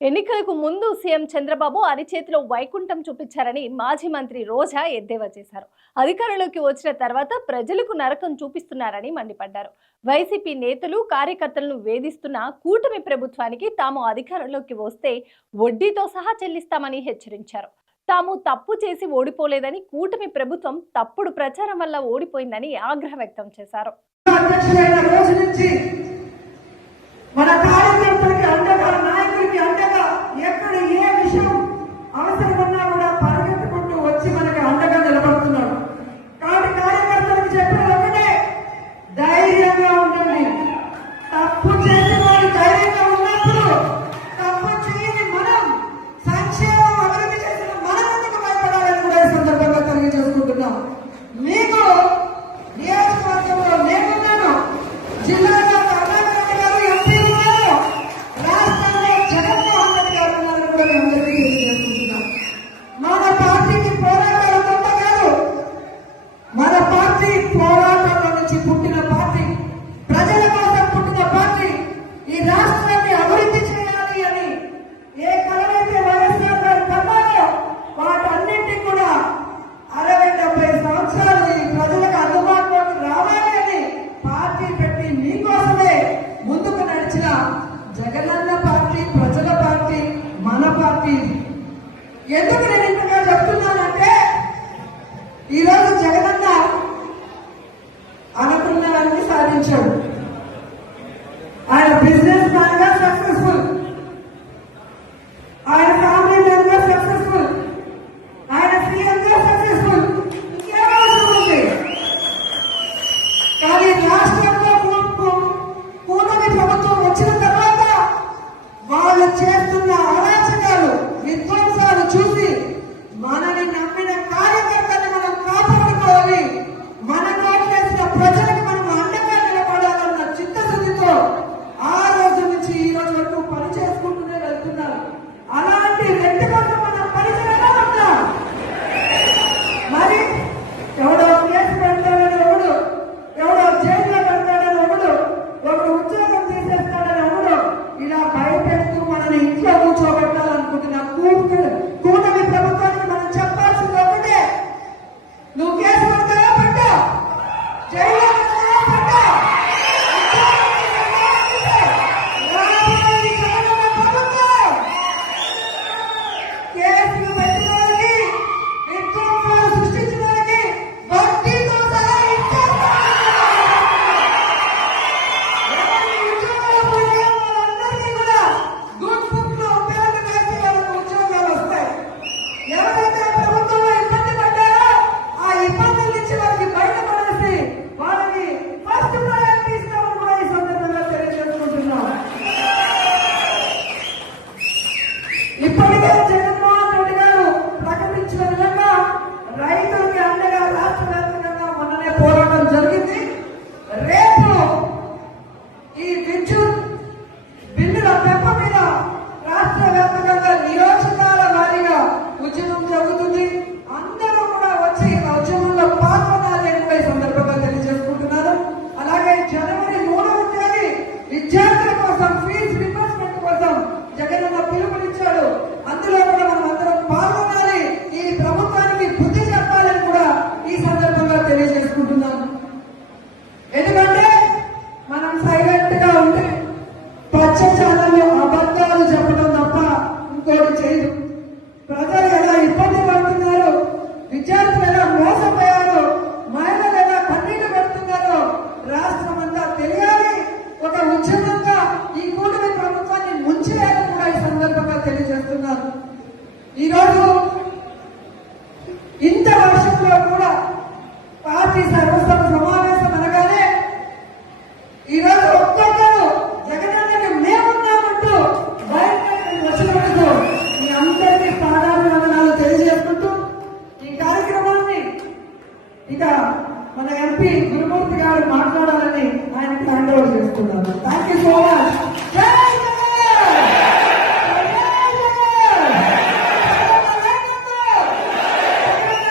ఎన్నికలకు ముందు సీఎం చంద్రబాబు అరిచేతిలో వైకుంఠం చూపించారని మాజీ మంత్రి రోజా ఎద్దేవా చేశారు. అధికారంలోకి వచ్చిన తర్వాత ప్రజలకు నరకం చూపిస్తున్నారని మండిపడ్డారు. వైసీపీ నేతలు కార్యకర్తలను వేధిస్తున్న కూటమి ప్రభుత్వానికి తాము అధికారంలోకి వస్తే వడ్డీతో సహా చెల్లిస్తామని హెచ్చరించారు. తాము తప్పు చేసి ఓడిపోలేదని, కూటమి ప్రభుత్వం తప్పుడు ప్రచారం వల్ల ఓడిపోయిందని ఆగ్రహం వ్యక్తం చేశారు. మన కార్యకర్తలకి అండగా, నాయకులకి అండగా ఎక్కడ ఏ విషయం అవసరమన్నా కూడా పరిగెత్తుకుంటూ వచ్చి మనకి అండగా నిలబడుతున్నాడు. కాబట్టి కార్యకర్తలకు చెప్పిన ఒకటే, ధైర్యంగా ఉండండి. తప్పు చేసిన వాళ్ళు ధైర్యంగా ఉన్నప్పుడు తప్పు చేయని మనం, సంక్షేమం అభివృద్ధి చేసిన మనం ఎందుకు భయపడాలని కూడా ఈ సందర్భంగా తెలియజేసుకుంటున్నాం. మీకు నియోజకవర్గంలో నేనున్నాను, జిల్లాలో పుట్టిన పార్టీ, ప్రజల కోసం పుట్టిన పార్టీ, ఈ రాష్ట్రాన్ని అభివృద్ధి చేయాలి అని ఏ కలవైతే వైఎస్ఆర్ గారు కన్నారో వాటన్నింటినీ కూడా 60-70 సంవత్సరాలు ఈ ప్రజలకు అందుబాటులోకి రావాలి అని పార్టీ పెట్టి మీకోసమే ముందుకు నడిచిన జగనన్న పార్టీ, ప్రజల పార్టీ, మన పార్టీ. ఎందుకు నేను ఇంతగా చెప్తున్నానంటే, ఈరోజు జగనన్న అనుకున్నవన్నీ సాధించాడు. ఆయన బిజినెస్ మ్యాన్ గా సక్సెస్ఫుల్, ఆయన ఫ్యామిలీ మ్యాన్ గా సక్సెస్ఫుల్, ఆయన సీఎం గా సక్సెస్ఫుల్. ఇంకేమవసరం ఉంది? కానీ రాష్ట్రంలో కూటమి ప్రభుత్వం వచ్చిన తర్వాత వాళ్ళు చేస్తున్న అరాచకాలు, విధ్వంసాలు చూసి మనని నమ్మిన కార్యకర్తని మనం కాపాడుకోవాలి, మన ప్రజలకు మనం అండగా నిలబడాలన్న చిత్తశుద్ధితో ఆ రోజు నుంచి ఈ రోజు వరకు పని చేసుకుంటూనే వెళ్తున్నారు. అలాంటి వ్యక్తి కోసం మనం పరిచయంగా ఉంటాం. మరి ఎవడో కేసు పెడతాడని ఒకడు, ఎవడో జైల్లో పెడతాడని ఒకడు ఉద్యోగం తీసేస్తాడని ఒకడు ఇలా భయపెడుతూ మనని ఇంట్లో కూర్చోబెట్టాలనుకుంటున్నా కూటమి ప్రభుత్వానికి మనం చెప్పాల్సింది ఒకటే, నువ్వు కేసు పెడతావా పెట్టా, ఇప్పటికే జగన్మోహన్ రెడ్డి గారు ప్రకటించిన విధంగా రైతులకి అండగా రాష్ట్ర వ్యాప్తంగా మొన్ననే పోరాటం జరిగింది. రేపు ఈ విద్యుత్ బిల్లుల పెంపు మీద రాష్ట్ర వ్యాప్తంగా నియోజకాల వారీగా ఉద్యమం జరుగుతుంది. అందరూ కూడా వచ్చి ఉద్యమంలో పాల్గొనాలి అని కూడా ఈ సందర్భంగా తెలియజేసుకుంటున్నారు. అలాగే జనవరి 3వ తేదీ విద్యార్థుల కోసం ఫీజు రీయింబర్స్మెంట్ కోసం జగనన్న పిలుపునిచ్చాడు. అందులో కూడా మనం అందరం పాల్గొనాలి, ఈ ప్రభుత్వానికి బుద్ధి చెప్పాలని కూడా ఈ సందర్భంగా తెలియజేసుకుంటున్నాను. ఎందుకంటే మనం సైలెంట్ గా ఉంటే పచ్చ ఛానల్లో అబద్ధాలు చెప్పడం తప్ప ఇంకోటి చేయదు. ప్రజలు ఎలా ఇబ్బంది పడుతున్నారు, విద్యార్థులు ఎలా మోసపోయారు, మహిళలు ఎలా కన్నీళ్లు పెడుతున్నారో రాష్ట్రం అంతా తెలియాలి. ఒక ఉద్యమంగా ఈ కూటమి ప్రభుత్వాన్ని ముంచేయాలని కూడా ఈ సందర్భంగా తెలియజేస్తున్నారు. ఈరోజు ఇంత వర్షంలో కూడా పార్టీ సర్వసభ సమావేశం అనగానే ఈరోజు ఒక్కొక్కరు జగనన్నకి మేమున్నామంటూ బయటకు వచ్చినందుకు మీ అందరికీ పాదాభివందనాలు తెలియజేసుకుంటూ ఈ కార్యక్రమాన్ని ఇక మన ఎంపీ గురుమూర్తి గారు మాట్లాడాలని ఆయనకి హ్యాండ్ ఓవర్ చేసుకున్నాను. Thank you so much.